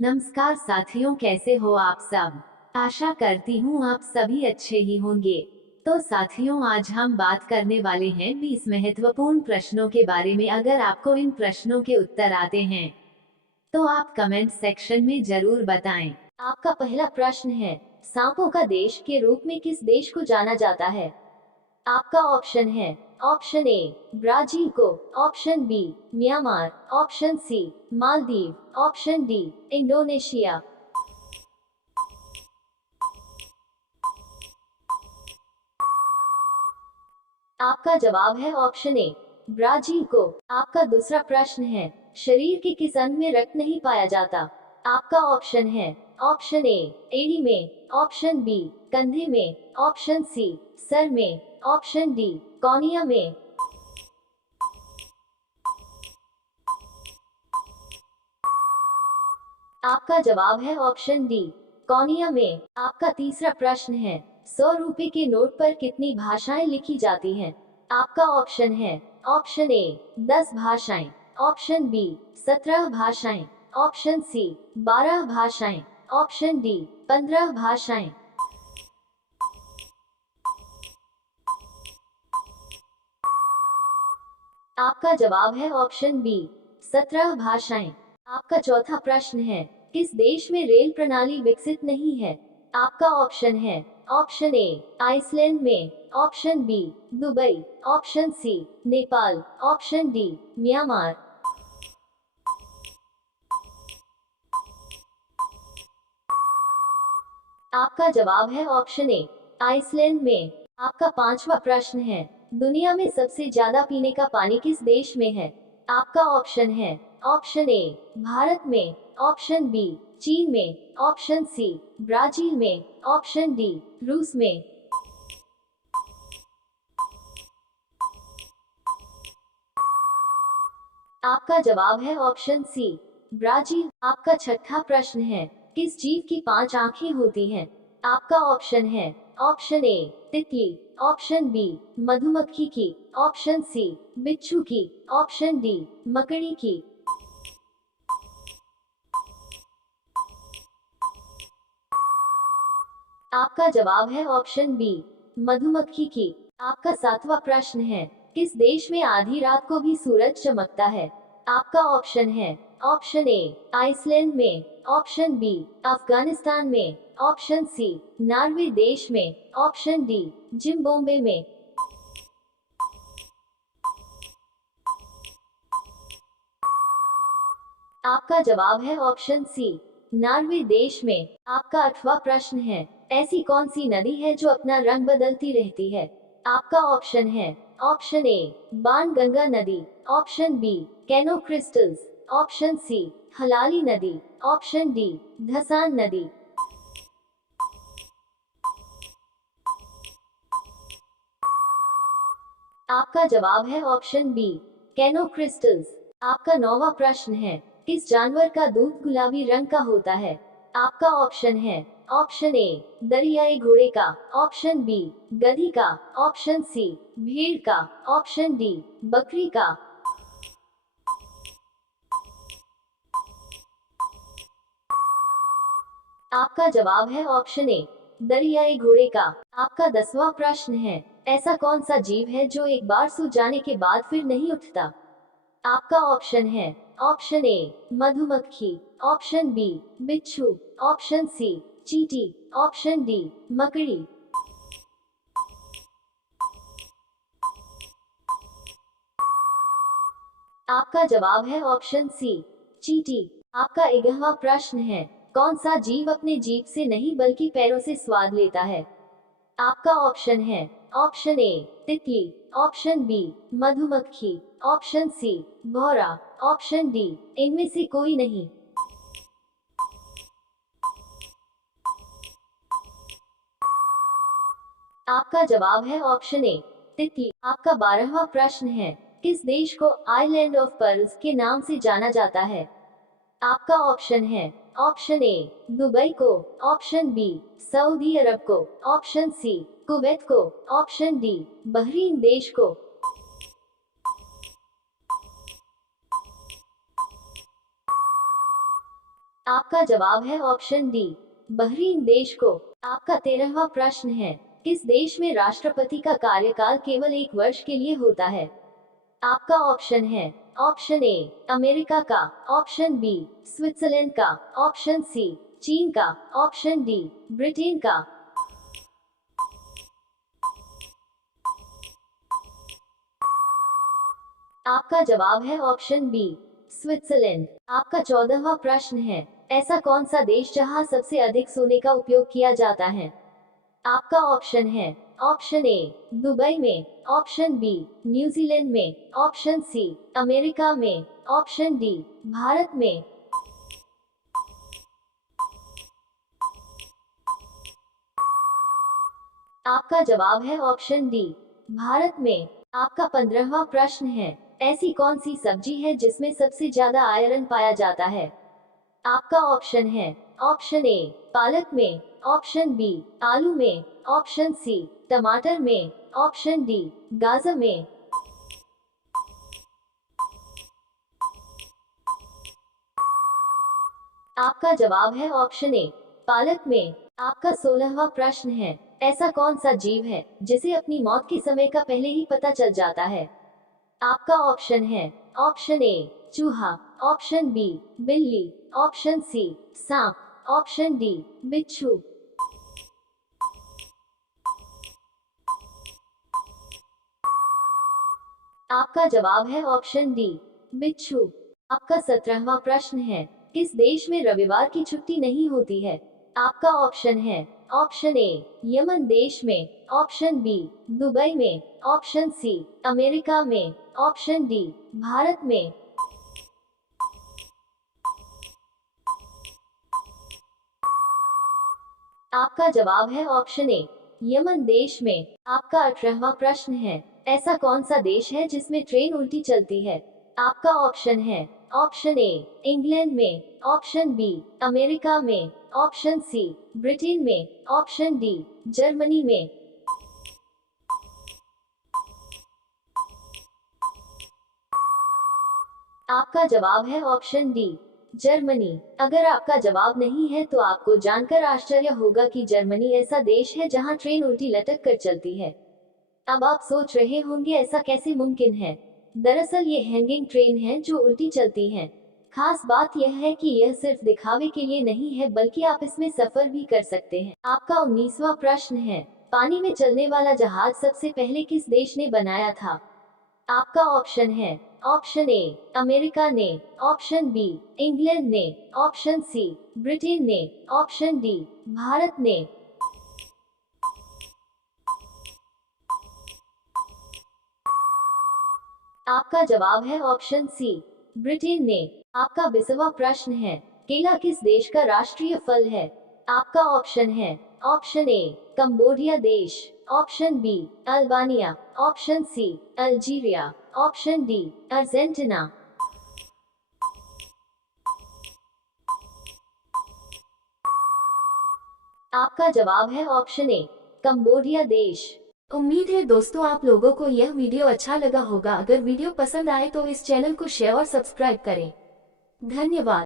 नमस्कार साथियों, कैसे हो आप सब। आशा करती हूँ आप सभी अच्छे ही होंगे। तो साथियों, आज हम बात करने वाले हैं 20 महत्वपूर्ण प्रश्नों के बारे में। अगर आपको इन प्रश्नों के उत्तर आते हैं तो आप कमेंट सेक्शन में जरूर बताएं। आपका पहला प्रश्न है, सांपों का देश के रूप में किस देश को जाना जाता है। आपका ऑप्शन है, ऑप्शन ए ब्राजील को, option B Myanmar, option C Maldives, option D Indonesia. आपका जवाब है ऑप्शन ए ब्राजील को। आपका दूसरा प्रश्न है, शरीर के किस अंग में रक्त नहीं पाया जाता। आपका ऑप्शन है, ऑप्शन ए एड़ी में, ऑप्शन बी कंधे में, ऑप्शन सी सर में, ऑप्शन डी कॉर्निया में। आपका जवाब है ऑप्शन डी कॉर्निया में। आपका तीसरा प्रश्न है, 100 रुपए के नोट पर कितनी भाषाएं लिखी जाती हैं। आपका ऑप्शन है, ऑप्शन ए 10 भाषाएं, ऑप्शन बी 17 भाषाएं, ऑप्शन सी 12 भाषाएं, ऑप्शन डी 15 भाषाएं। आपका जवाब है ऑप्शन बी 17 भाषाएं। आपका चौथा प्रश्न है, किस देश में रेल प्रणाली विकसित नहीं है। आपका ऑप्शन है, ऑप्शन ए आइसलैंड में, option B Dubai, option C Nepal, option D Myanmar. आपका जवाब है ऑप्शन ए आइसलैंड में। आपका पांचवा प्रश्न है, दुनिया में सबसे ज्यादा पीने का पानी किस देश में है। आपका ऑप्शन है, ऑप्शन ए भारत में, ऑप्शन बी चीन में, ऑप्शन सी ब्राजील में, ऑप्शन डी रूस में। आपका जवाब है ऑप्शन सी ब्राजील। आपका छठा प्रश्न है, किस जीव की 5 आंखें होती हैं। आपका ऑप्शन है, ऑप्शन ए तितली, ऑप्शन बी मधुमक्खी की, ऑप्शन सी बिच्छू की, ऑप्शन डी मकड़ी की। आपका जवाब है ऑप्शन बी मधुमक्खी की। आपका सातवां प्रश्न है, किस देश में आधी रात को भी सूरज चमकता है। आपका ऑप्शन है, ऑप्शन ए आइसलैंड में, ऑप्शन बी अफगानिस्तान में, ऑप्शन सी नॉर्वे देश में, ऑप्शन डी जिम्बाब्वे में। आपका जवाब है ऑप्शन सी नॉर्वे देश में। आपका आठवां प्रश्न है, ऐसी कौन सी नदी है जो अपना रंग बदलती रहती है। आपका ऑप्शन है, ऑप्शन ए बाणगंगा नदी, ऑप्शन बी कैनो क्रिस्टल्स, ऑप्शन सी हलाली नदी, ऑप्शन डी धसान नदी। आपका जवाब है ऑप्शन बी कैनो क्रिस्टल्स। आपका नौवां प्रश्न है, किस जानवर का दूध गुलाबी रंग का होता है। आपका ऑप्शन है, ऑप्शन ए दरियाई घोड़े का, ऑप्शन बी गधी का, ऑप्शन सी भेड़ का, ऑप्शन डी बकरी का। आपका जवाब है ऑप्शन ए दरियाई घोड़े का। आपका 10वां प्रश्न है, ऐसा कौन सा जीव है जो एक बार सूख जाने के बाद फिर नहीं उठता। आपका ऑप्शन है, ऑप्शन ए मधुमक्खी, ऑप्शन बी बिच्छू, ऑप्शन सी चींटी, ऑप्शन डी मकड़ी। आपका जवाब है ऑप्शन सी चींटी। आपका 11वां प्रश्न है, कौन सा जीव अपने जीभ से नहीं बल्कि पैरों से स्वाद लेता है। आपका ऑप्शन है, ऑप्शन ए तितली, ऑप्शन बी मधुमक्खी, ऑप्शन सी भौरा, ऑप्शन डी इनमें से कोई नहीं। आपका जवाब है ऑप्शन ए तितली। आपका 12वां प्रश्न है, किस देश को आइलैंड ऑफ पर्ल्स के नाम से जाना जाता है। आपका ऑप्शन है, ऑप्शन ए दुबई को, ऑप्शन बी सऊदी अरब को, ऑप्शन सी कुवैत को, ऑप्शन डी बहरीन देश को। आपका जवाब है ऑप्शन डी, बहरीन देश को। आपका 13वां प्रश्न है, किस देश में राष्ट्रपति का कार्यकाल केवल 1 वर्ष के लिए होता है? आपका ऑप्शन है ऑप्शन ए अमेरिका का, ऑप्शन बी स्विट्जरलैंड का, ऑप्शन सी चीन का, ऑप्शन डी ब्रिटेन का। आपका जवाब है ऑप्शन बी, स्विट्जरलैंड। आपका 14वां प्रश्न है, ऐसा कौन सा देश जहां सबसे अधिक सोने का उपयोग किया जाता है? आपका ऑप्शन है ऑप्शन ए दुबई में, ऑप्शन बी न्यूजीलैंड में, ऑप्शन सी अमेरिका में, ऑप्शन डी भारत में। आपका जवाब है ऑप्शन डी, भारत में। आपका 15वां प्रश्न है, ऐसी कौन सी सब्जी है जिसमें सबसे ज्यादा आयरन पाया जाता है? आपका ऑप्शन है ऑप्शन ए पालक में, ऑप्शन बी आलू में, ऑप्शन सी टमाटर में, ऑप्शन डी गाजर में। आपका जवाब है ऑप्शन ए पालक में। आपका 16वां प्रश्न है, ऐसा कौन सा जीव है जिसे अपनी मौत के समय का पहले ही पता चल जाता है? आपका ऑप्शन है ऑप्शन ए चूहा, ऑप्शन बी बिल्ली, ऑप्शन सी सांप, ऑप्शन डी बिच्छू। आपका जवाब है ऑप्शन डी बिच्छू। आपका 17वां प्रश्न है, किस देश में रविवार की छुट्टी नहीं होती है? आपका ऑप्शन है ऑप्शन ए यमन देश में, ऑप्शन बी दुबई में, ऑप्शन सी अमेरिका में, ऑप्शन डी भारत में। आपका जवाब है ऑप्शन ए यमन देश में। आपका 18वां प्रश्न है, ऐसा कौन सा देश है जिसमें ट्रेन उल्टी चलती है? आपका ऑप्शन है ऑप्शन ए इंग्लैंड में, ऑप्शन बी अमेरिका में, ऑप्शन सी ब्रिटेन में, ऑप्शन डी जर्मनी में। आपका जवाब है ऑप्शन डी जर्मनी। अगर आपका जवाब नहीं है तो आपको जानकर आश्चर्य होगा कि जर्मनी ऐसा देश है जहां ट्रेन उल्टी लटक कर चलती है। अब आप सोच रहे होंगे ऐसा कैसे मुमकिन है? दरअसल ये हैंगिंग ट्रेन है जो उल्टी चलती है। खास बात यह है कि यह सिर्फ दिखावे के लिए नहीं है बल्कि आप इसमें सफर भी कर सकते हैं। आपका 19वां प्रश्न है, पानी में चलने वाला जहाज सबसे पहले किस देश ने बनाया था? आपका ऑप्शन है ऑप्शन ए अमेरिका ने, ऑप्शन बी इंग्लैंड ने, ऑप्शन सी ब्रिटेन ने, ऑप्शन डी भारत ने। आपका जवाब है ऑप्शन सी ब्रिटेन ने। आपका 20वां प्रश्न है, केला किस देश का राष्ट्रीय फल है? आपका ऑप्शन है ऑप्शन ए कंबोडिया देश, option B Albania, option C Algeria, option D Argentina. आपका जवाब है ऑप्शन ए कंबोडिया देश। उम्मीद है दोस्तों आप लोगों को यह वीडियो अच्छा लगा होगा। अगर वीडियो पसंद आए तो इस चैनल को शेयर और सब्सक्राइब करें। धन्यवाद।